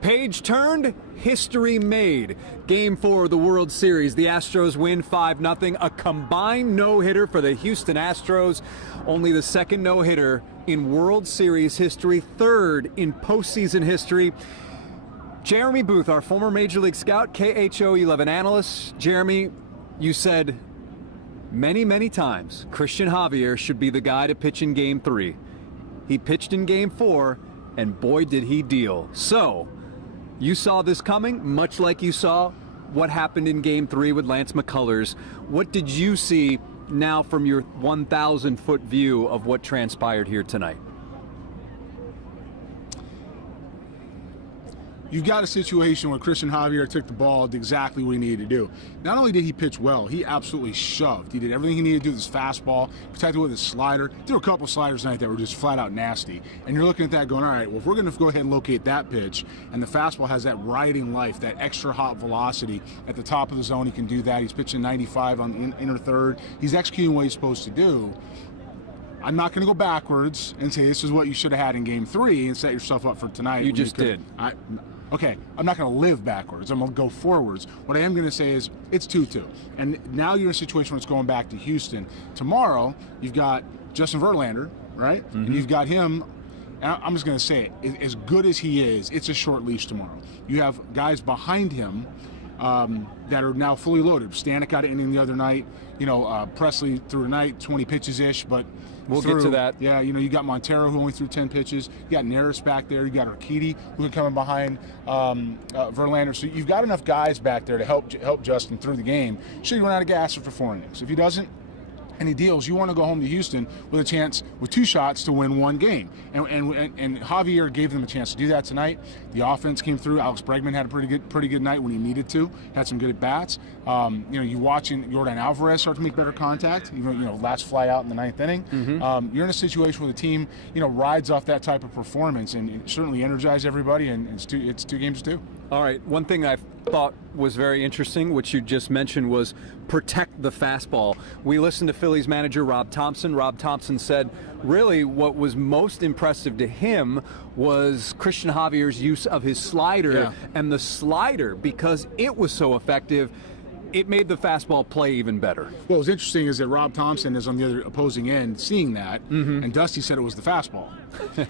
Page turned, history made. Game 4 of the World Series. The Astros win 5-0. A combined no-hitter for the Houston Astros. Only the second no-hitter in World Series history, third in postseason history. Jeremy Booth, our former Major League scout, KHO 11 analyst. Jeremy, you said many, many times Cristian Javier should be the guy to pitch in Game 3. He pitched in Game 4, and boy did he deal. So, you saw this coming, much like you saw what happened in Game 3 with Lance McCullers. What did you see now from your 1,000-foot view of what transpired here tonight? You've got a situation where Cristian Javier took the ball, did exactly what he needed to do. Not only did he pitch well, he absolutely shoved. He did everything he needed to do with his fastball, protected with his slider. There were a couple sliders tonight that were just flat out nasty. And you're looking at that going, all right, well, if we're going to go ahead and locate that pitch, and the fastball has that riding life, that extra hot velocity at the top of the zone, he can do that. He's pitching 95 on the inner third. He's executing what he's supposed to do. I'm not going to go backwards and say this is what you should have had in Game 3 and set yourself up for tonight. You just did. Okay, I'm not going to live backwards. I'm going to go forwards. What I am going to say is it's 2-2. And now you're in a situation where it's going back to Houston. Tomorrow, you've got Justin Verlander, right? Mm-hmm. And you've got him, and I'm just going to say it, as good as he is, it's a short leash tomorrow. You have guys behind him that are now fully loaded. Stanek got an inning the other night. Presley threw tonight, 20 pitches-ish, but we'll get to that. Yeah, you got Montero who only threw 10 pitches. You got Neris back there. You got Urquidy who can come in behind Verlander. So you've got enough guys back there to help Justin through the game. Should he run out of gas after 4 innings? If he doesn't, and he deals, you want to go home to Houston with a chance with 2 shots to win 1 game. And Javier gave them a chance to do that tonight. The offense came through. Alex Bregman had a pretty good night when he needed to. Had some good at bats. You watching Yordan Alvarez start to make better contact. Last fly out in the 9th inning. Mm-hmm. You're in a situation where the team rides off that type of performance and certainly energize everybody. And it's 2 games to 2. All right, one thing I thought was very interesting, which you just mentioned, was protect the fastball. We listened to Phillies manager Rob Thompson. Rob Thompson said really what was most impressive to him was Cristian Javier's use of his slider, and the slider, because it was so effective, it made the fastball play even better. What was interesting is that Rob Thompson is on the other opposing end seeing that, and Dusty said it was the fastball,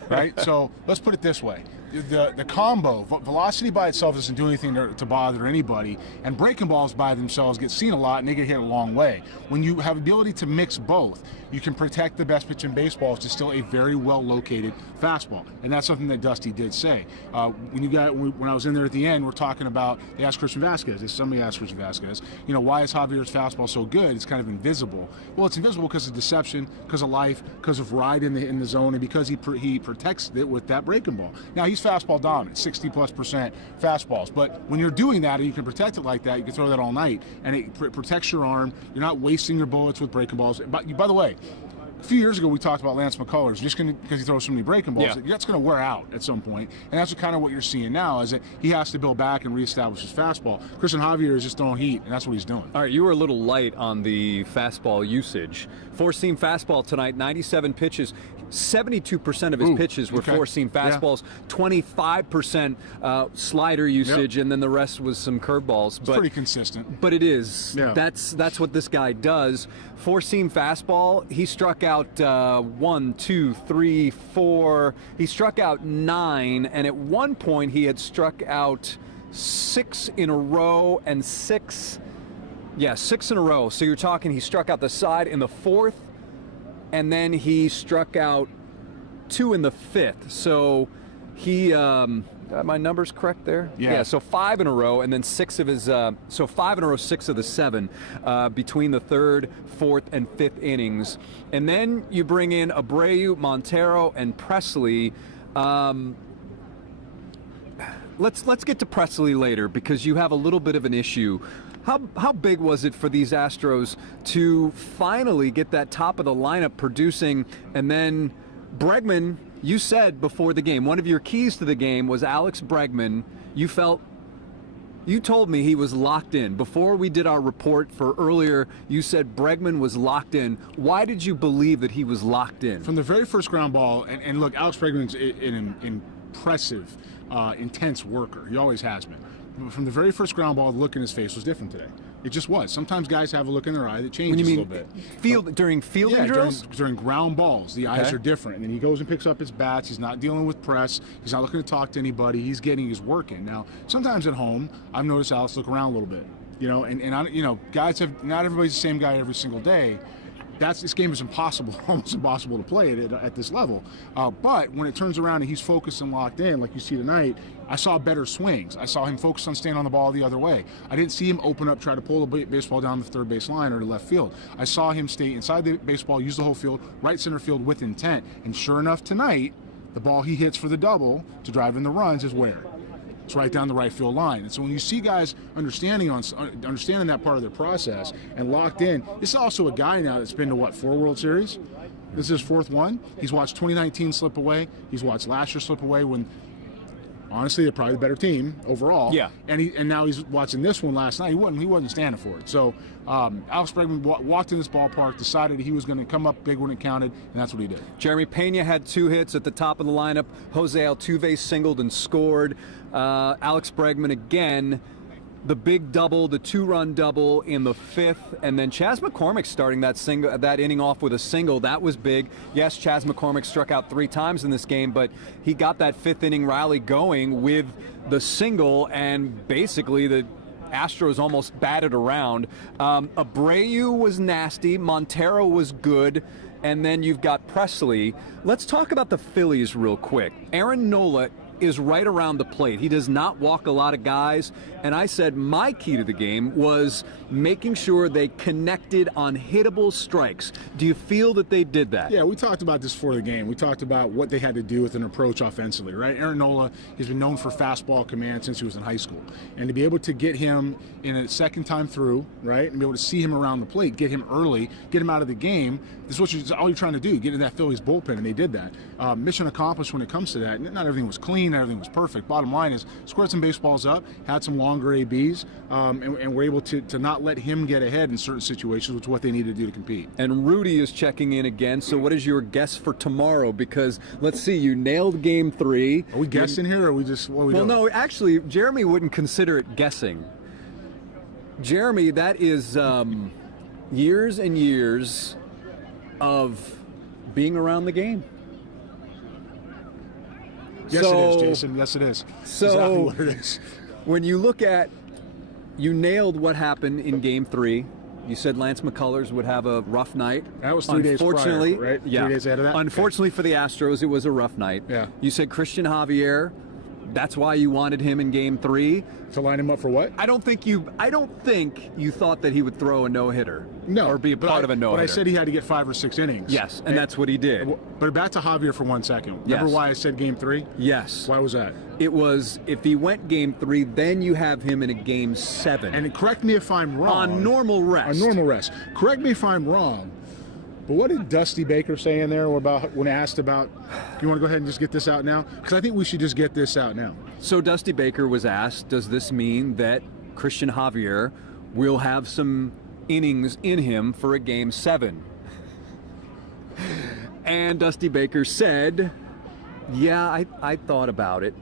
right? So let's put it this way. The combo, velocity by itself doesn't do anything to bother anybody, and breaking balls by themselves get seen a lot and they get hit a long way. When you have the ability to mix both, you can protect the best pitch in baseball, which is still a very well-located fastball, and that's something that Dusty did say. When I was in there at the end, we're talking about, they asked Christian Vasquez, somebody asked Christian Vasquez, why is Javier's fastball so good? It's kind of invisible. Well, it's invisible because of deception, because of life, because of ride in the zone, and because he protects it with that breaking ball. Now, he's fastball dominant, 60+% fastballs. But when you're doing that and you can protect it like that, you can throw that all night, and it protects your arm. You're not wasting your bullets with breaking balls. By the way, a few years ago we talked about Lance McCullers because he throws so many breaking balls. Yeah. That's going to wear out at some point, and that's kind of what you're seeing now is that he has to build back and reestablish his fastball. Cristian Javier is just throwing heat, and that's what he's doing. All right, you were a little light on the fastball usage. Four-seam fastball tonight, 97 pitches. 72% of his pitches were four-seam fastballs, 25% slider usage, and then the rest was some curveballs. It's pretty consistent. But it is. Yeah. That's what this guy does. Four-seam fastball, he struck out 1, 2, 3, 4. He struck out 9, and at one point he had struck out 6 in a row and 6 in a row. So you're talking he struck out the side in the 4th, and then he struck out 2 in the 5th. So he, my numbers correct there? Yeah. So 5 in a row, and then 6 of his, so 5 in a row, 6 of the 7 between the 3rd, 4th, and 5th innings. And then you bring in Abreu, Montero, and Presley. Let's get to Presley later because you have a little bit of an issue. How big was it for these Astros to finally get that top of the lineup producing? And then Bregman, you said before the game, one of your keys to the game was Alex Bregman. You told me he was locked in. Before we did our report for earlier, you said Bregman was locked in. Why did you believe that he was locked in? From the very first ground ball, and look, Alex Bregman's an impressive intense worker. He always has been. But from the very first ground ball, the look in his face was different today. It just was. Sometimes guys have a look in their eye that changes a little bit. During fielding drills? During ground balls, the eyes are different. And then he goes and picks up his bats. He's not dealing with press. He's not looking to talk to anybody. He's getting his work in. Now, sometimes at home, I've noticed Alex look around a little bit. Guys have, not everybody's the same guy every single day. This game is impossible, almost impossible to play at this level. But when it turns around and he's focused and locked in, like you see tonight, I saw better swings. I saw him focus on staying on the ball the other way. I didn't see him open up, try to pull the baseball down the third base line or to left field. I saw him stay inside the baseball, use the whole field, right center field with intent. And sure enough, tonight, the ball he hits for the double to drive in the runs is where? It's right down the right field line. And so when you see guys understanding that part of their process and locked in, this is also a guy now that's been to 4 World Series? This is his 4th one. He's watched 2019 slip away. He's watched last year slip away when, honestly, they're probably the better team overall. Yeah. And now he's watching this one last night. He wasn't standing for it. So Alex Bregman walked in this ballpark, decided he was going to come up big when it counted, and that's what he did. Jeremy Pena had 2 hits at the top of the lineup. Jose Altuve singled and scored. Alex Bregman again, the big double, the 2-run double in the 5th, and then Chas McCormick starting that inning off with a single. That was big. Yes, Chas McCormick struck out 3 times in this game, but he got that 5th inning rally going with the single, and basically the Astros almost batted around. Abreu was nasty. Montero was good. And then you've got Presley. Let's talk about the Phillies real quick. Aaron Nola is right around the plate. He does not walk a lot of guys. And I said my key to the game was making sure they connected on hittable strikes. Do you feel that they did that? Yeah, we talked about this before the game. We talked about what they had to do with an approach offensively, right? Aaron Nola has been known for fastball command since he was in high school. And to be able to get him in a second time through, right, and be able to see him around the plate, get him early, get him out of the game, this is all you're trying to do, get in that Phillies bullpen, and they did that. Mission accomplished when it comes to that. Not everything was clean, not everything was perfect. Bottom line is, squared some baseballs up, had some longer ABs, and were able to not let him get ahead in certain situations, which is what they needed to do to compete. And Rudy is checking in again. So what is your guess for tomorrow? Because, let's see, you nailed Game 3. Are we guessing here, or are we just, what are we doing? Well, no, actually, Jeremy wouldn't consider it guessing. Jeremy, that is years and years of being around the game. Yes, it is, Jason. Yes, it is. So, exactly what it is. When you look at, you nailed what happened in Game 3. You said Lance McCullers would have a rough night. That was 3 days prior, right? Yeah. 3 days ahead of that? Unfortunately for the Astros, it was a rough night. Yeah. You said Cristian Javier. That's why you wanted him in Game 3. To line him up for what? I don't think you thought that he would throw a no-hitter. No. Or be a part of a no-hitter. But I said he had to get 5 or 6 innings. Yes, and that's what he did. But back to Javier for 1 second. Remember why I said Game 3? Yes. Why was that? It was, if he went Game 3, then you have him in a Game 7. And correct me if I'm wrong. On normal rest. On normal rest. Correct me if I'm wrong. But what did Dusty Baker say in there about when asked about, do you want to go ahead and just get this out now? Because I think we should just get this out now. So Dusty Baker was asked, does this mean that Cristian Javier will have some innings in him for a Game 7? And Dusty Baker said, yeah, I thought about it.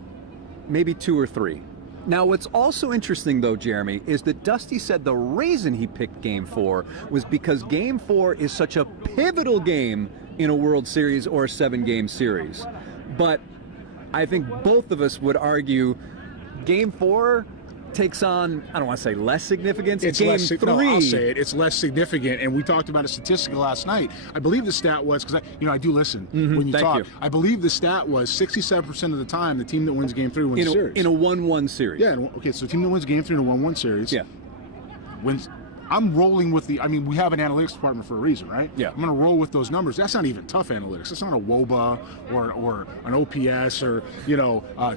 Maybe 2 or 3. Now, what's also interesting, though, Jeremy, is that Dusty said the reason he picked Game 4 was because Game 4 is such a pivotal game in a World Series or a 7-game series. But I think both of us would argue Game 4 takes on, I don't want to say less significance. It's Game less, 3. No, I'll say it. It's less significant, and we talked about a statistic last night. I believe the stat was, because I do listen when you talk. You. I believe the stat was 67% of the time the team that wins Game 3 wins the series. In a 1-1 series. Yeah. Okay. So the team that wins Game 3 in a 1-1 series. Yeah. Wins. I'm rolling with the, we have an analytics department for a reason, right? Yeah. I'm going to roll with those numbers. That's not even tough analytics. That's not a WOBA or an OPS or,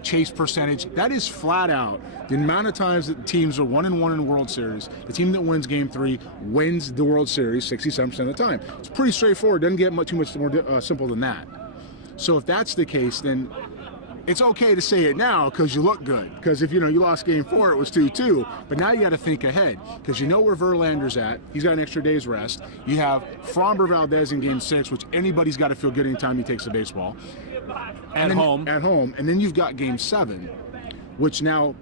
chase percentage. That is flat out the amount of times that teams are 1-1 in the World Series. The team that wins Game 3 wins the World Series 67% of the time. It's pretty straightforward. Doesn't get too much more simple than that. So if that's the case, then it's okay to say it now because you look good. Because if you lost game 4, it was 2-2. But now you got to think ahead because you know where Verlander's at. He's got an extra day's rest. You have Framber Valdez in game 6, which anybody's got to feel good anytime he takes the baseball. At home. At home. And then you've got game 7, which now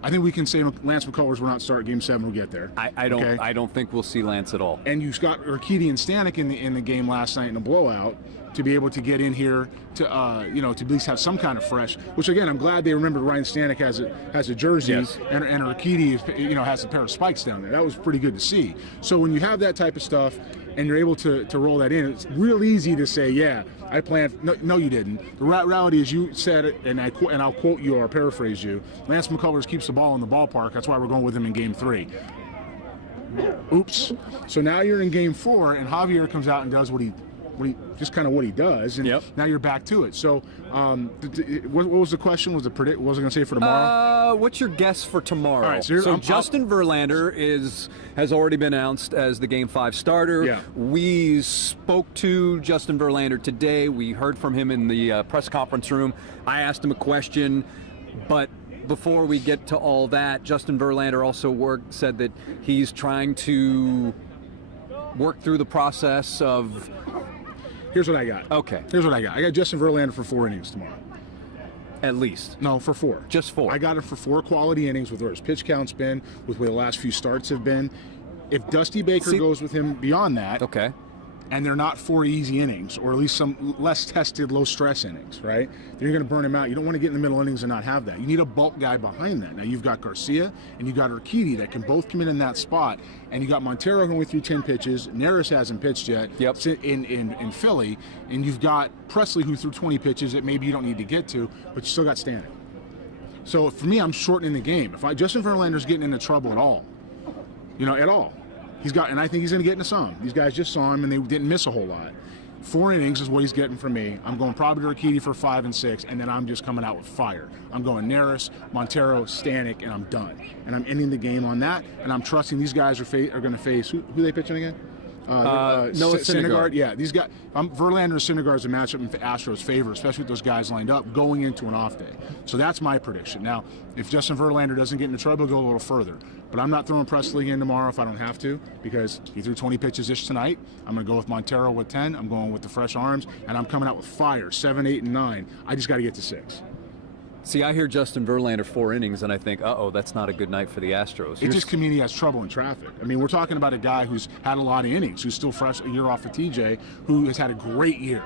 I think we can say Lance McCullers will not start game 7. We'll get there. I don't think we'll see Lance at all. And you've got Urquidy and Stanek in the game last night in a blowout to be able to get in here to to at least have some kind of fresh. Which again, I'm glad they remembered Ryan Stanek has a jersey, yes. and Urquidy has a pair of spikes down there. That was pretty good to see. So when you have that type of stuff and you're able to roll that in, it's real easy to say, yeah, I planned. No, you didn't. The reality is you said it, and I'll quote you or paraphrase you. Lance McCullers keeps the ball in the ballpark. That's why we're going with him in game 3. Oops. So now you're in game 4, and Javier comes out and does what he does, and yep. Now you're back to it. So, what was the question? Was it predict? What was I going to say for tomorrow? What's your guess for tomorrow? All right, so Justin Verlander has already been announced as the Game 5 starter. Yeah. We spoke to Justin Verlander today. We heard from him in the press conference room. I asked him a question, but before we get to all that, Justin Verlander also said that he's trying to work through the process of. Here's what I got. Okay. Here's what I got. I got Justin Verlander for 4 innings tomorrow. At least. No, for 4. Just 4. I got it for 4 quality innings with where his pitch count's been, with where the last few starts have been. If Dusty Baker goes with him beyond that, okay, and they're not 4 easy innings, or at least some less tested, low-stress innings, right? Then you're going to burn him out. You don't want to get in the middle innings and not have that. You need a bulk guy behind that. Now, you've got Garcia and you've got Urquidy that can both come in that spot, and you got Montero going through 10 pitches. Neris hasn't pitched yet in Philly, and you've got Presley who threw 20 pitches that maybe you don't need to get to, but you still got Stanek. So for me, I'm shortening the game. If Justin Verlander's getting into trouble at all, at all, and I think he's going to get into some. These guys just saw him, and they didn't miss a whole lot. 4 innings is what he's getting from me. I'm going probably to Urquidy for 5 and 6, and then I'm just coming out with fire. I'm going Neris, Montero, Stanek, and I'm done. And I'm ending the game on that, and I'm trusting these guys are going to face who are they pitching again? Noah Syndergaard. Yeah, these guys. Verlander and Syndergaard is a matchup in Astros' favor, especially with those guys lined up going into an off day. So that's my prediction. Now, if Justin Verlander doesn't get into trouble, go a little further. But I'm not throwing Presley in tomorrow if I don't have to, because he threw 20 pitches-ish tonight. I'm going to go with Montero with 10. I'm going with the fresh arms, and I'm coming out with fire, 7, 8, and 9. I just got to get to 6. See, I hear Justin Verlander 4 innings, and I think, that's not a good night for the Astros. It just means he has trouble in traffic. I mean, we're talking about a guy who's had a lot of innings, who's still fresh a year off of TJ, who has had a great year.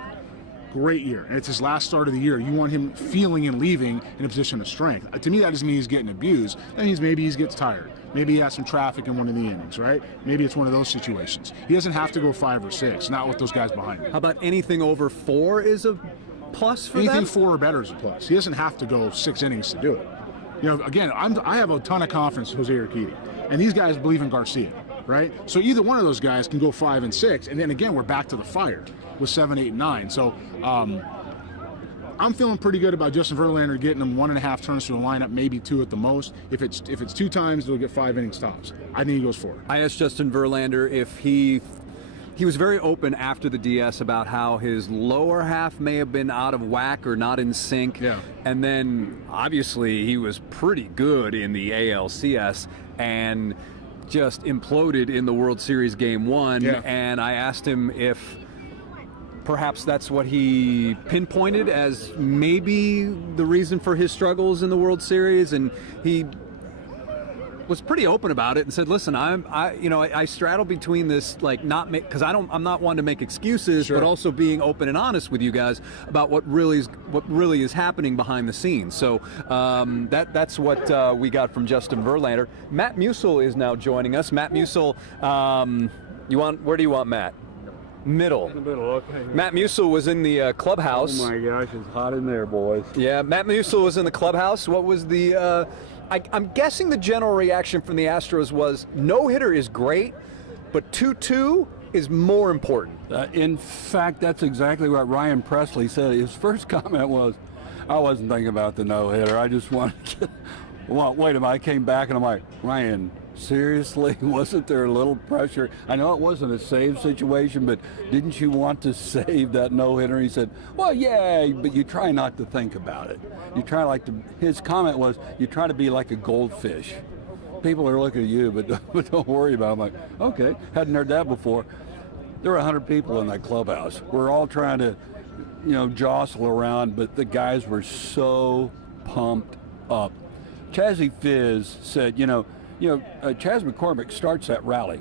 Great year. And it's his last start of the year. You want him feeling and leaving in a position of strength. To me, that doesn't mean he's getting abused. That means maybe he gets tired. Maybe he has some traffic in one of the innings, right? Maybe it's one of those situations. He doesn't have to go 5 or 6, not with those guys behind him. How about anything over 4 is a plus for anything them? 4 or better is a plus. He doesn't have to go 6 innings to do it. Again, I have a ton of confidence in Jose Urquidy, and these guys believe in Garcia, right? So either one of those guys can go 5 and 6, and then again we're back to the fire with 7, 8, and 9. So I'm feeling pretty good about Justin Verlander getting them 1.5 turns through the lineup, maybe 2 at the most. If it's 2 times, they'll get 5 innings tops. I think he goes 4. I asked Justin Verlander if he was very open after the DS about how his lower half may have been out of whack or not in sync. Yeah. And then, obviously, he was pretty good in the ALCS and just imploded in the World Series Game 1. Yeah. And I asked him if perhaps that's what he pinpointed as maybe the reason for his struggles in the World Series. And he was pretty open about it and said, "Listen, I straddle between this, because I'm not one to make excuses, sure, but also being open and honest with you guys about what really is happening behind the scenes." So that's what we got from Justin Verlander. Matt Musil is now joining us. Matt Musil, where do you want Matt? Middle. In the middle, okay. Matt Musil was in the clubhouse. Oh my gosh, it's hot in there, boys. Yeah, Matt Musil was in the clubhouse. What was the? I'm guessing the general reaction from the Astros was no-hitter is great, but 2-2 is more important. In fact, that's exactly what Ryan Presley said. His first comment was, "I wasn't thinking about the no-hitter. I just wanted to." Well, wait a minute. I came back and I'm like, Ryan, seriously, wasn't there a little pressure? I know it wasn't a save situation, but didn't you want to save that no-hitter? He said, well, yeah, but you try not to think about it. You try his comment was, you try to be like a goldfish. People are looking at you, but don't worry about it. I'm like, okay, hadn't heard that before. There were 100 people in that clubhouse. We're all trying to, jostle around, but the guys were so pumped up. Chazzy Fizz said, Chaz McCormick starts that rally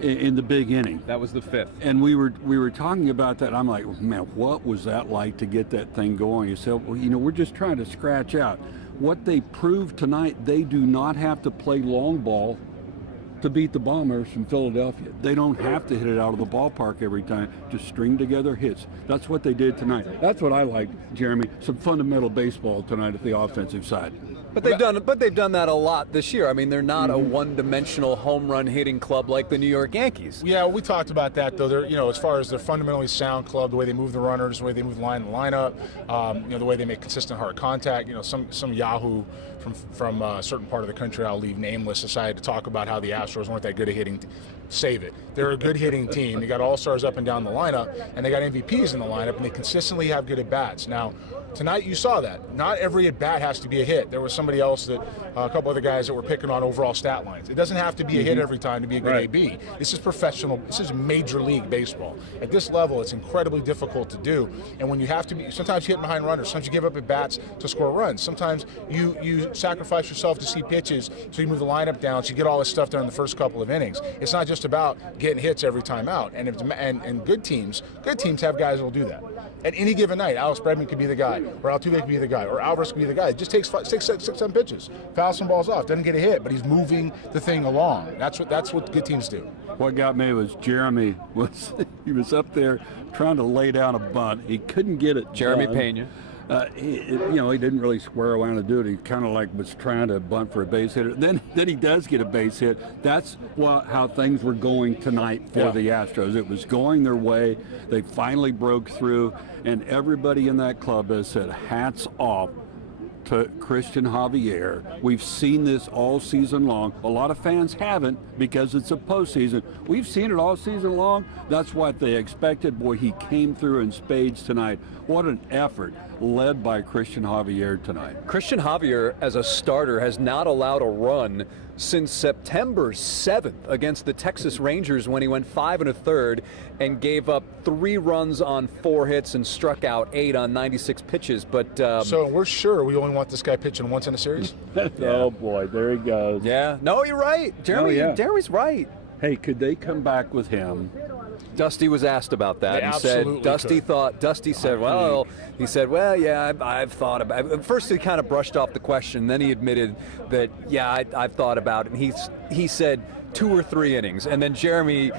in the big inning. That was the 5th. And we were talking about that. I'm like, man, what was that like to get that thing going? He said, well, we're just trying to scratch out. What they proved tonight, they do not have to play long ball to beat the Bombers from Philadelphia. They don't have to hit it out of the ballpark every time. Just string together hits. That's what they did tonight. That's what I liked, Jeremy. Some fundamental baseball tonight at the offensive side. But they've done that a lot this year. I mean, they're not a one-dimensional home run hitting club like the New York Yankees. Yeah, we talked about that though. They're, as far as their fundamentally sound club, the way they move the runners, the way they move the lineup, the way they make consistent hard contact. Some Yahoo from a certain part of the country, I'll leave nameless, decided to talk about how the Astros weren't that good at hitting. Save it. They're a good hitting team. They got all-stars up and down the lineup, and they got MVPs in the lineup, and they consistently have good at-bats. Now, tonight you saw that. Not every at-bat has to be a hit. There was somebody else that, a couple other guys that were picking on overall stat lines. It doesn't have to be a hit every time to be a good AB. This is professional. This is Major League Baseball. At this level, it's incredibly difficult to do. And when you have to be, sometimes you hit behind runners. Sometimes you give up at-bats to score runs. Sometimes you sacrifice yourself to see pitches, so you move the lineup down, so you get all this stuff done in the first couple of innings. It's not just about getting hits every time out. And good teams have guys that will do that. At any given night, Alex Bregman could be the guy, or Altuve could be the guy, or Alvarez could be the guy. It just takes 6-7 pitches, fouls some balls off, doesn't get a hit, but he's moving the thing along. That's what good teams do. What got me was Jeremy he was up there trying to lay down a bunt. He couldn't get it. Jeremy Pena. He didn't really square around to do it. He kind of was trying to bunt for a base hitter. Then he does get a base hit. That's how things were going tonight for the Astros. It was going their way. They finally broke through, and everybody in that club has said hats off to Cristian Javier. We've seen this all season long. A lot of fans haven't because it's a postseason. We've seen it all season long. That's what they expected. Boy, he came through in spades tonight. What an effort led by Cristian Javier tonight. Cristian Javier, as a starter, has not allowed a run since September 7th against the Texas Rangers when he went 5 1/3 and gave up 3 runs on 4 hits and struck out 8 on 96 pitches. But so we're sure we only want this guy pitching once in a series? Oh boy, there he goes. Yeah, no, you're right. Jeremy's right. Hey, could they come back with him? Dusty was asked about that. They He said, I've thought about it. At first he kind of brushed off the question. Then he admitted that, I've thought about it. And he said 2 or 3 innings. And then Jeremy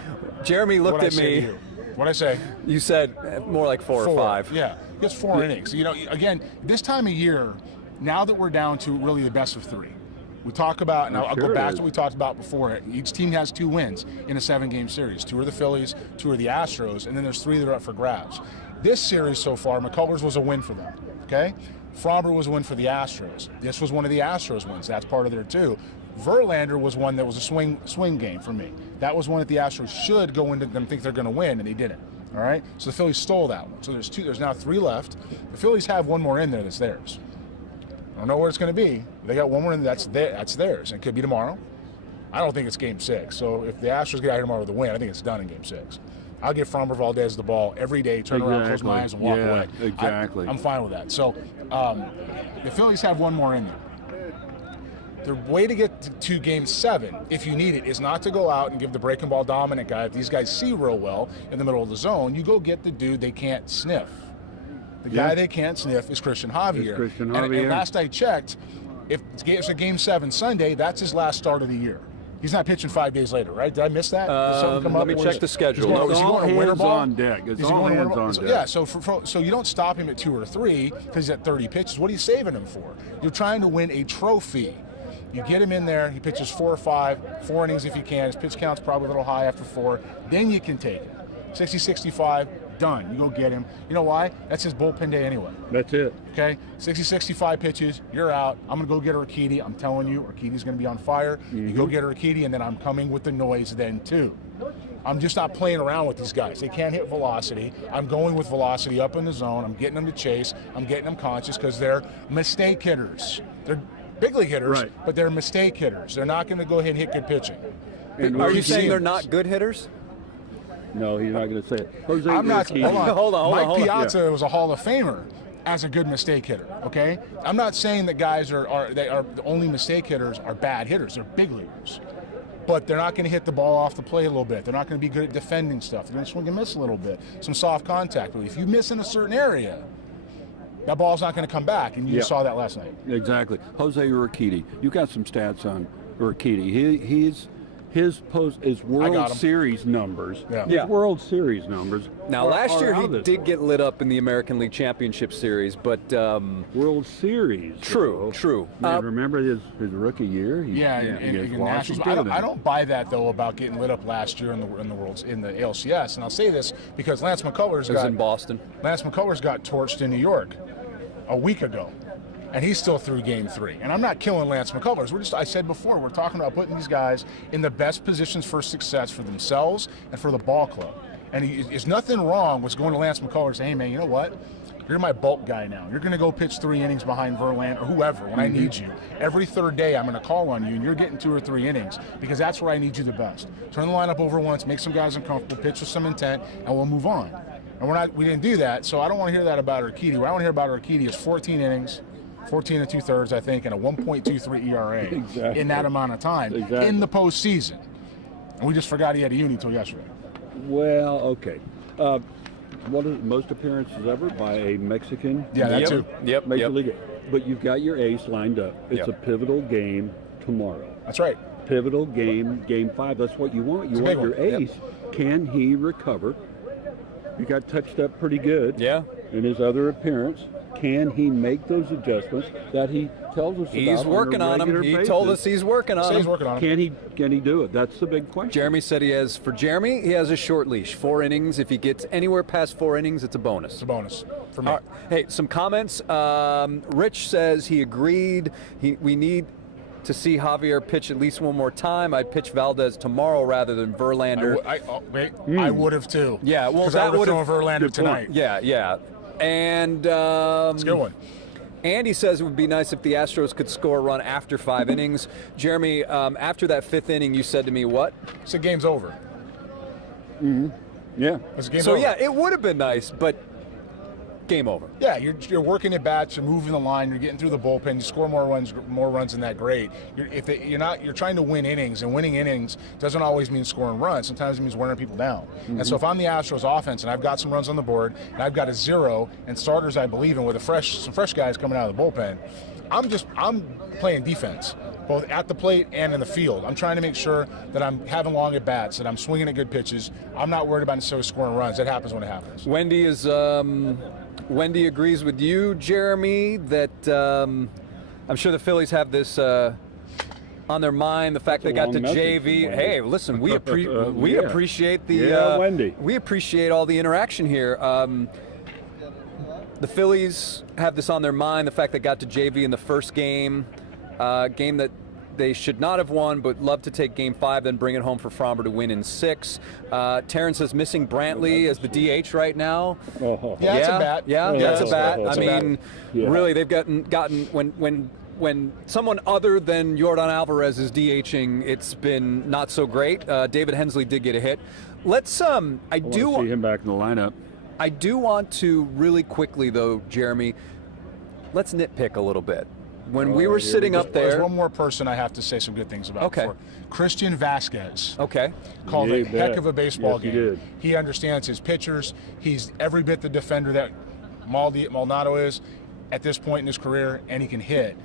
looked at me. What'd I say? You said more like 4 or 5. Yeah, it's 4 innings. Again, this time of year, now that we're down to really the best of 3, we talk about, and I'll go back to what we talked about before. Each team has 2 wins in a 7-game series. 2 are the Phillies, 2 are the Astros, and then there's 3 that are up for grabs. This series so far, McCullers was a win for them, okay? Framber was a win for the Astros. This was one of the Astros wins. That's part of there too. Verlander was one that was a swing game for me. That was one that the Astros should go into them think they're going to win, and they didn't. All right? So the Phillies stole that one. So there's now 3 left. The Phillies have 1 more in there that's theirs. I don't know where it's going to be. They got 1 more in that's theirs. And it could be tomorrow. I don't think it's Game 6. So if the Astros get out here tomorrow with a win, I think it's done in Game 6. I'll give Framber Valdez the ball every day, turn around, close my eyes, and walk away. Exactly. I'm fine with that. So the Phillies have 1 more in there. The way to get to Game 7, if you need it, is not to go out and give the breaking ball dominant guy that these guys see real well in the middle of the zone. You go get the dude they can't sniff. The guy they can't sniff is Cristian Javier. And last I checked, if it's a Game 7 Sunday, that's his last start of the year. He's not pitching 5 days later, right? Did I miss that? Let me check the schedule. Is he going to winter ball? On deck. It's all hands on deck. Yeah, so you don't stop him at 2 or 3 because he's at 30 pitches. What are you saving him for? You're trying to win a trophy. You get him in there, he pitches 4 or 5, 4 innings if you can. His pitch count's probably a little high after 4. Then you can take it. 60-65, done. You go get him. You know why? That's his bullpen day anyway. That's it. Okay, 60, 65 pitches, you're out. I'm going to go get Urquidy. I'm telling you, Urquidy's going to be on fire. You go get Urquidy, and then I'm coming with the noise then too. I'm just not playing around with these guys. They can't hit velocity. I'm going with velocity up in the zone. I'm getting them to chase. I'm getting them conscious because they're mistake hitters. They're big league hitters, but they're mistake hitters. They're not going to go ahead and hit good pitching. And Are you saying they're not good hitters? No, he's not going to say it. Jose I'm not. Urquidy. Hold on. Mike Piazza was a Hall of Famer as a good mistake hitter. Okay, I'm not saying that guys are the only mistake hitters are bad hitters. They're big leaguers, but they're not going to hit the ball off the plate a little bit. They're not going to be good at defending stuff. They're going to swing and miss a little bit, some soft contact. But if you miss in a certain area, that ball's not going to come back, and you saw that last night. Exactly. Jose Urquidy. You got some stats on Urquidy. His World Series numbers. His World Series numbers. Now, last year he did get lit up in the American League Championship Series, but World Series. True. Remember his rookie year? In Nationals. I don't buy that though about getting lit up last year in the ALCS. And I'll say this because Lance McCullers in Boston. Lance McCullers got torched in New York a week ago. And he's still through game 3. And I'm not killing Lance McCullers. I said before, we're talking about putting these guys in the best positions for success for themselves and for the ball club. And there's nothing wrong with going to Lance McCullers and saying, hey, man, you know what? You're my bulk guy now. You're going to go pitch 3 innings behind Verlander or whoever when I need you. Every third day I'm going to call on you, and you're getting 2 or 3 innings because that's where I need you the best. Turn the lineup over once, make some guys uncomfortable, pitch with some intent, and we'll move on. And we didn't do that, so I don't want to hear that about Urquidy. What I want to hear about Urquidy is 14 innings, 14 and 2/3, I think, and a 1.23 ERA in that amount of time in the postseason. And we just forgot he had a uni until yesterday. Well, okay. One of the most appearances ever by a Mexican. That too. Major League. But you've got your ace lined up. It's a pivotal game tomorrow. That's right. Pivotal game, game 5. That's what you want. You want your ace. Can he recover? He got touched up pretty good in his other appearance. Can he make those adjustments that he tells us he's about working on them. He told us he's working on them. Can he do it? That's the big question. Jeremy said he has a short leash, 4 innings. If he gets anywhere past 4 innings, it's a bonus. It's a bonus for me. Hey, some comments. Rich says he agreed. We need to see Javier pitch at least one more time. I'd pitch Valdez tomorrow rather than Verlander. I would have too. Yeah, well, because I would have thrown Verlander tonight. Yeah. And it's a good one. Andy says it would be nice if the Astros could score a run after 5 innings. Jeremy, after that 5th inning, you said to me what? I said game's over. Yeah. So it would have been nice, but game over. Yeah, you're working at bats, you're moving the line, you're getting through the bullpen, you score more runs than that, great. You're trying to win innings, and winning innings doesn't always mean scoring runs. Sometimes it means wearing people down. And so if I'm the Astros offense and I've got some runs on the board and I've got a 0 and starters I believe in with some fresh guys coming out of the bullpen, I'm playing defense, both at the plate and in the field. I'm trying to make sure that I'm having long at bats, that I'm swinging at good pitches. I'm not worried about necessarily scoring runs. That happens when it happens. Wendy agrees with you, Jeremy, that I'm sure the Phillies have this on their mind, the fact they got to JV. Hey, listen, we appreciate Wendy. We appreciate all the interaction here. The Phillies have this on their mind, the fact they got to JV in the first game that they should not have won, but love to take game 5, then bring it home for Framber to win in 6. Terrence says missing Brantley as the DH right now. That's a bat. That's a bat. I mean, really, they've gotten when someone other than Yordan Alvarez is DHing, it's been not so great. David Hensley did get a hit. Let's I do see him back in the lineup. I do want to really quickly though, Jeremy. Let's nitpick a little bit. When we were sitting up there... There's one more person I have to say some good things about. Okay. Cristian Vasquez. Okay. Called a heck of a baseball game. He did. He understands his pitchers. He's every bit the defender that Maldonado is at this point in his career, and he can hit.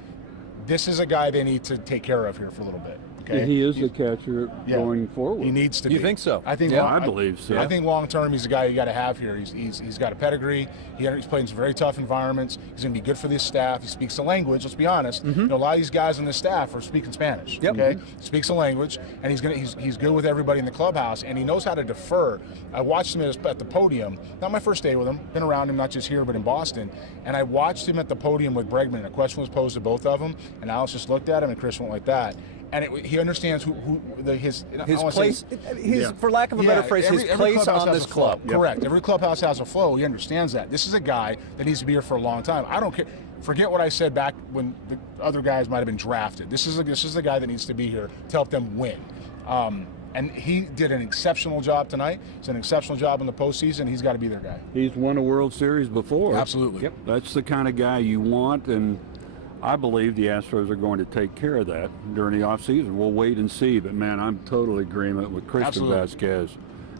This is a guy they need to take care of here for a little bit. Okay, He is the catcher going forward. He needs to be. You think so? I think. Yeah, I believe so. I think long term, he's the guy you got to have here. He's got a pedigree. He's played in some very tough environments. He's going to be good for this staff. He speaks the language. Let's be honest. You know, a lot of these guys on this staff are speaking Spanish. Yep. Okay, he speaks the language, and he's good with everybody in the clubhouse, and he knows how to defer. I watched him at the podium. Not my first day with him. Been around him, not just here, but in Boston. And I watched him at the podium with Bregman. And a question was posed to both of them, and Alex just looked at him, and Chris went like that. And he understands his place, for lack of a better phrase, his place on this club. Correct. Every clubhouse has a flow. He understands that. This is a guy that needs to be here for a long time. I don't care. Forget what I said back when the other guys might have been drafted. This is the guy that needs to be here to help them win. And he did an exceptional job tonight. He's an exceptional job in the postseason. He's got to be their guy. He's won a World Series before. Absolutely. Yep. That's the kind of guy you want, and I believe the Astros are going to take care of that during the offseason. We'll wait and see, but man, I'm totally in agreement with Cristian Vasquez.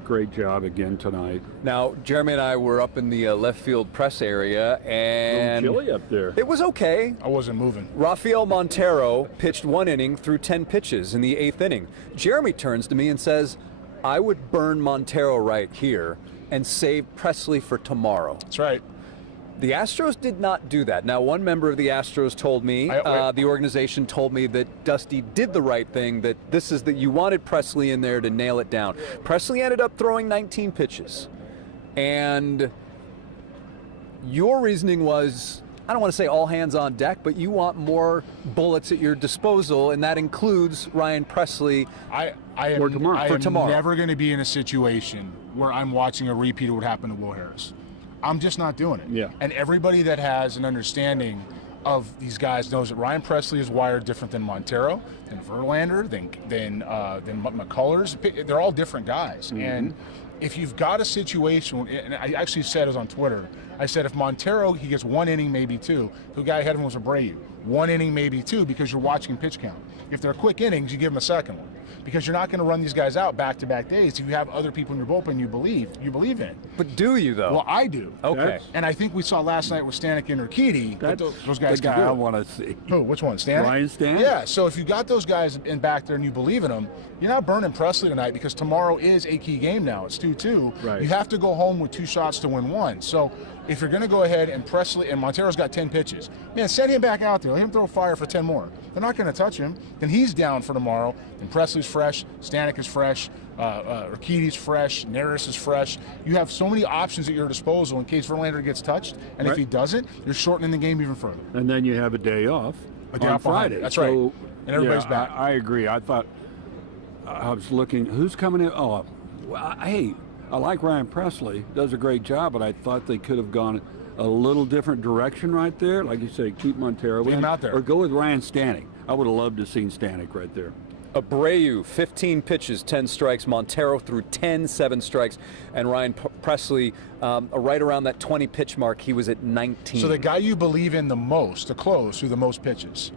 Great job again tonight. Now, Jeremy and I were up in the left field press area, and a little chilly up there. It was okay. I wasn't moving. Rafael Montero pitched 1 inning through 10 pitches in the 8th inning. Jeremy turns to me and says, I would burn Montero right here and save Presley for tomorrow. That's right. The Astros did not do that. Now, one member of the Astros told me, the organization told me that Dusty did the right thing, that you wanted Presley in there to nail it down. Presley ended up throwing 19 pitches. And your reasoning was, I don't want to say all hands on deck, but you want more bullets at your disposal, and that includes Ryan Presley for tomorrow. Never going to be in a situation where I'm watching a repeat of what happened to Will Harris. I'm just not doing it. Yeah. And everybody that has an understanding of these guys knows that Ryan Presley is wired different than Montero, than Verlander, than McCullers. They're all different guys. Mm-hmm. And if you've got a situation, and I actually said it on Twitter, I said if Montero, he gets 1 inning, maybe 2. The guy ahead of him was Abreu. 1 inning, maybe 2, because you're watching pitch count. If they're quick innings, you give them a second one, because you're not going to run these guys out back-to-back days if you have other people in your bullpen you believe in. But do you, though? Well, I do. Okay. And I think we saw last night with Stanek and Urquidy, those guys the can guy do it. I want to see. Who? Which one? Stanek? Ryan Stanek? Yeah. So if you got those guys in back there and you believe in them, you're not burning Presley tonight, because tomorrow is a key game now. It's 2-2. Right. You have to go home with 2 shots to win 1. So if you're going to go ahead and Presley and Montero's got 10 pitches, man, send him back out there. Let him throw fire for 10 more. They're not going to touch him. Then he's down for tomorrow. Then Presley's fresh. Stanek is fresh. Urquidy's fresh. Neris is fresh. You have so many options at your disposal in case Verlander gets touched. And if he doesn't, you're shortening the game even further. And then you have a day off on Friday. That's right. And everybody's back. I agree. I thought I was looking. Who's coming in? Oh, hey. I like Ryan Presley, does a great job, but I thought they could have gone a little different direction right there. Like you say, keep Montero Leave him out there. Or go with Ryan Stanek. I would have loved to have seen Stanek right there. Abreu, 15 pitches, 10 strikes. Montero threw 10, 7 strikes. And Ryan Presley, right around that 20 pitch mark, he was at 19. So the guy you believe in the most to close through the most pitches,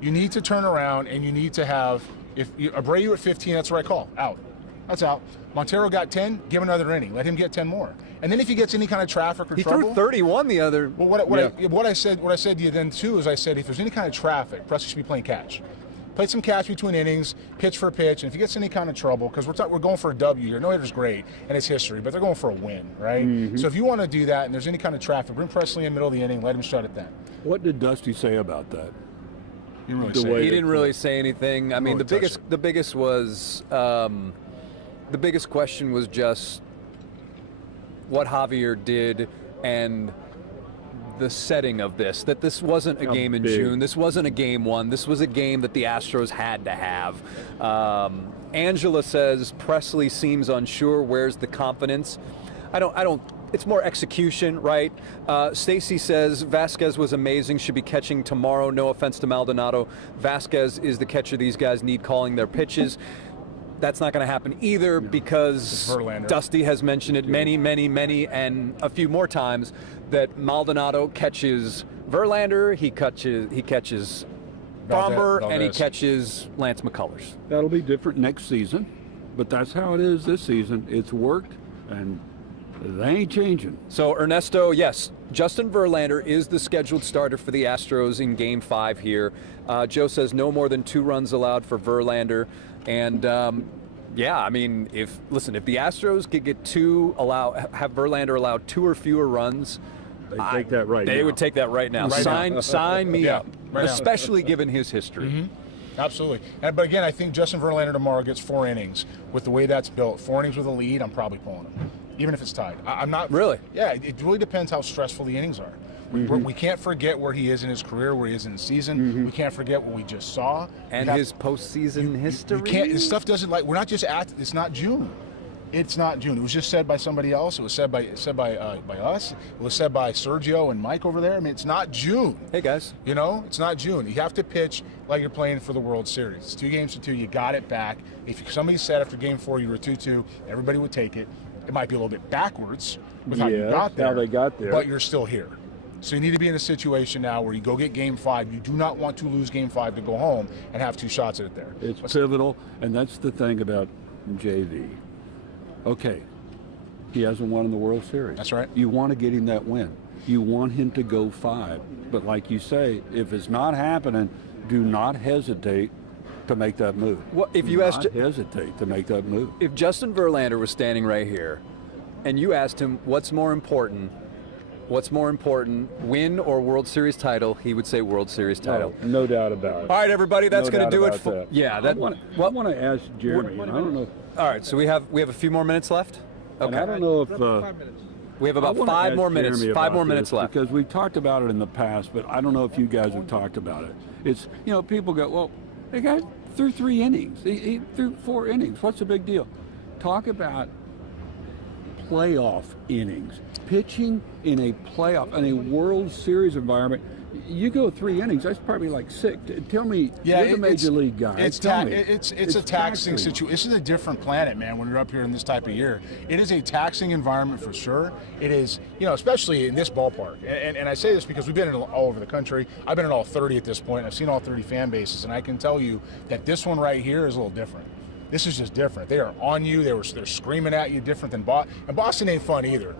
you need to turn around and you need to have, Abreu at 15, that's the right call. Out. That's out. Montero got 10, give another inning. Let him get 10 more. And then if he gets any kind of traffic or trouble. He threw 31 the other. Well, what I said to you then, too, is I said if there's any kind of traffic, Presley should be playing catch. Play some catch between innings, pitch for pitch, and if he gets any kind of trouble, because we're going for a W here. No hitter's great, and it's history, but they're going for a win, right? Mm-hmm. So if you want to do that and there's any kind of traffic, bring Presley in middle of the inning, let him shut it down. What did Dusty say about that? He didn't really say anything. I mean, the biggest was the biggest question was just what Javier did and the setting of this, that this wasn't a game in June. This wasn't a game 1. This was a game that the Astros had to have. Angela says Presley seems unsure. Where's the confidence? I don't. It's more execution, right? Stacy says Vasquez was amazing, should be catching tomorrow. No offense to Maldonado. Vasquez is the catcher these guys need calling their pitches. That's not going to happen either, because Dusty has mentioned it many, and a few more times that Maldonado catches Verlander, he catches Bomber, and he catches Lance McCullers. That'll be different next season, but that's how it is this season. It's worked, and They ain't changing. So Ernesto, yes, Justin Verlander is the scheduled starter for the Astros in Game 5 here. Joe says no more than 2 runs allowed for Verlander, and yeah, I mean, if the Astros could get have Verlander allow 2 or fewer runs, They take that right now. They would take that right now. Sign me up, especially given his history. Mm-hmm. Absolutely. But again, I think Justin Verlander tomorrow gets 4 innings. With the way that's built, 4 innings with a lead, I'm probably pulling him, even if it's tied. I'm not really. Yeah, it really depends how stressful the innings are. We can't forget where he is in his career, where he is in the season. We can't forget what we just saw. And his postseason history. You can't. This stuff doesn't we're not just at. It's not June. It's not June. It was just said by somebody else. It was said by us. It was said by Sergio and Mike over there. I mean, it's not June. Hey guys. It's not June. You have to pitch like you're playing for the World Series. It's 2 games to 2. You got it back. If somebody said after Game 4 you were 2-2, everybody would take it. It might be a little bit backwards with how you got there. How they got there. But you're still here. So you need to be in a situation now where you go get Game 5. You do not want to lose Game 5 to go home and have 2 shots at it there. It's pivotal, and that's the thing about JV. Okay, he hasn't won in the World Series. That's right. You want to get him that win. You want him to go 5. But like you say, if it's not happening, do not hesitate to make that move. Well, if you hesitate to make that move. If Justin Verlander was standing right here, and you asked him what's more important, win or World Series title, he would say World Series title. No doubt about it. All right, everybody, that's going to do it for that. Yeah. I want to ask Jeremy. I don't know. All right, so we have a few more minutes left. Okay. And I don't know if we have about 5 more minutes. 5 more minutes left. Because we've talked about it in the past, but I don't know if you guys have talked about it. It's people go, well, the guy threw 3 innings. He threw 4 innings. What's the big deal? Talk about playoff innings. Pitching in a playoff, in a World Series environment, you go 3 innings, that's probably like 6. Tell me, you're the major league guy. It's a taxing situation. This is a different planet, man, when you're up here in this type of year. It is a taxing environment for sure. It is, especially in this ballpark. And I say this because we've been in all over the country. I've been in all 30 at this point. I've seen all 30 fan bases, and I can tell you that this one right here is a little different. This is just different. They are on you. They're screaming at you different than Boston. And Boston ain't fun either.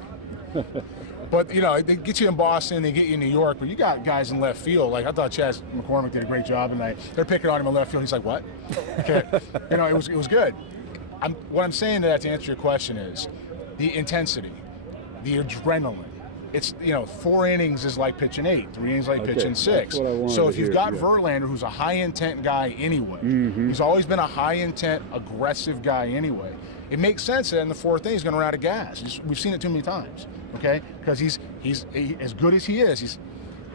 But, they get you in Boston, they get you in New York, but you got guys in left field. Like, I thought Chaz McCormick did a great job tonight. They're picking on him in left field. He's like, what? Okay. It was good. What I'm saying to that, to answer your question, is the intensity, the adrenaline. It's, 4 innings is like pitching 8. 3 innings like pitching 6. So if you've got Verlander, who's a high-intent guy anyway, he's always been a high-intent, aggressive guy anyway, it makes sense that in the 4th inning he's going to run out of gas. We've seen it too many times. Okay, because he's as good as he is. He's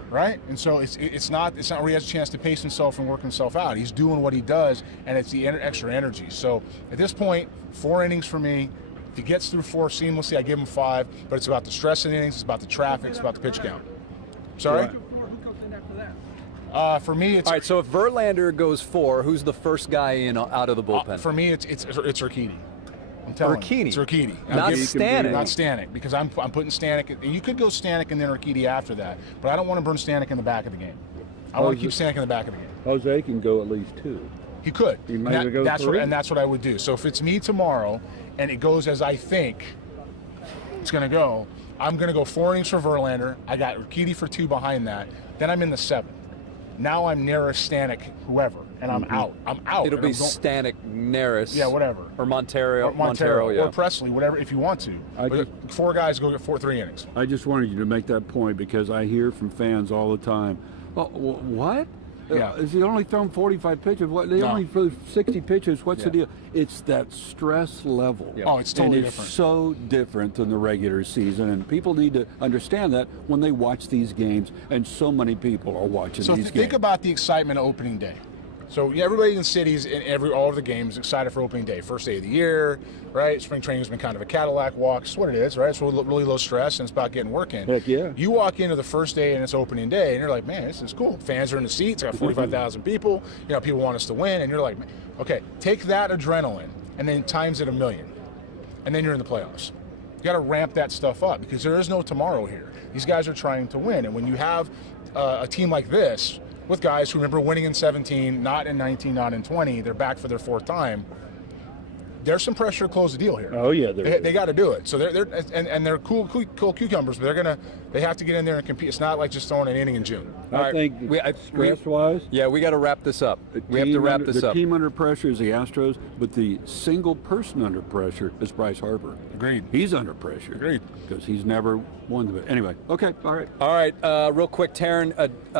right, and so it's not where he has a chance to pace himself and work himself out. He's doing what he does, and it's the extra energy. So at this point, 4 innings for me. If he gets through 4 seamlessly, I give him 5. But it's about the stress in innings, it's about the traffic, it's about the pitch count. Sorry. Who comes in after that? For me, it's all right. So if Verlander goes 4, who's the first guy in out of the bullpen? For me, it's Urquidy. I'm telling you, it's Urquidy. Not Stanek. Not Stanek, because I'm putting Stanek. And you could go Stanek and then Urquidy after that, but I don't want to burn Stanek in the back of the game. I want to keep Stanek in the back of the game. Jose can go at least 2. He could. He might go 3. That's what I would do. So if it's me tomorrow and it goes as I think it's going to go, I'm going to go 4 innings for Verlander. I got Urquidy for 2 behind that. Then I'm in the 7th. Now I'm Neris, Stanek, whoever, and I'm out. I'm out. It'll be Stanek, Neris. Yeah, whatever. Or Montero, or Presley, whatever, if you want to. But 4 guys go get 3 innings. I just wanted you to make that point because I hear from fans all the time, oh, what? Yeah. Is he only thrown 45 pitches? What? They only threw 60 pitches. What's the deal? It's that stress level. Yeah. Oh, it's totally different. It's so different than the regular season, and people need to understand that when they watch these games, and so many people are watching these games. So think about the excitement of opening day. So everybody in cities and all of the games excited for opening day, first day of the year, right? Spring training has been kind of a Cadillac walk. It's what it is, right? It's really low stress, and it's about getting work in. Heck yeah. You walk into the first day and it's opening day, and you're like, man, this is cool. Fans are in the seats. I got 45,000 people. People want us to win, and you're like, okay, take that adrenaline and then times it 1,000,000, and then you're in the playoffs. You got to ramp that stuff up because there is no tomorrow here. These guys are trying to win, and when you have a team like this, with guys who remember winning in 17, not in 19, not in 20, they're back for their 4th time. there's some pressure to close the deal here. Oh yeah, They got to do it. So they're cool cucumbers, but they have to get in there and compete. It's not like just throwing an inning in June. I think stress-wise. Yeah, we got to wrap this up. We have to wrap this up. The team under pressure is the Astros, but the single person under pressure is Bryce Harper. Agreed. He's under pressure. Agreed. Because he's never won the. Anyway, okay, all right. All right, real quick, Taryn.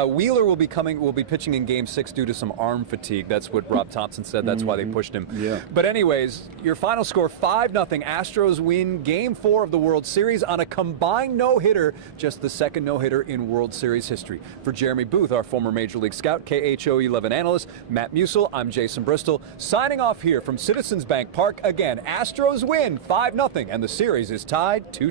Wheeler will be pitching in Game 6 due to some arm fatigue. That's what Rob Thompson said. That's why they pushed him. Yeah. But anyways, your final score 5-0. Astros win Game 4 of the World Series on a combined no-hitter, just the second no-hitter in World Series history. For Jeremy Booth, our former Major League scout, KHO 11 analyst, Matt Musil, I'm Jason Bristol, signing off here from Citizens Bank Park. Again, Astros win 5-0, and the series is tied 2-2.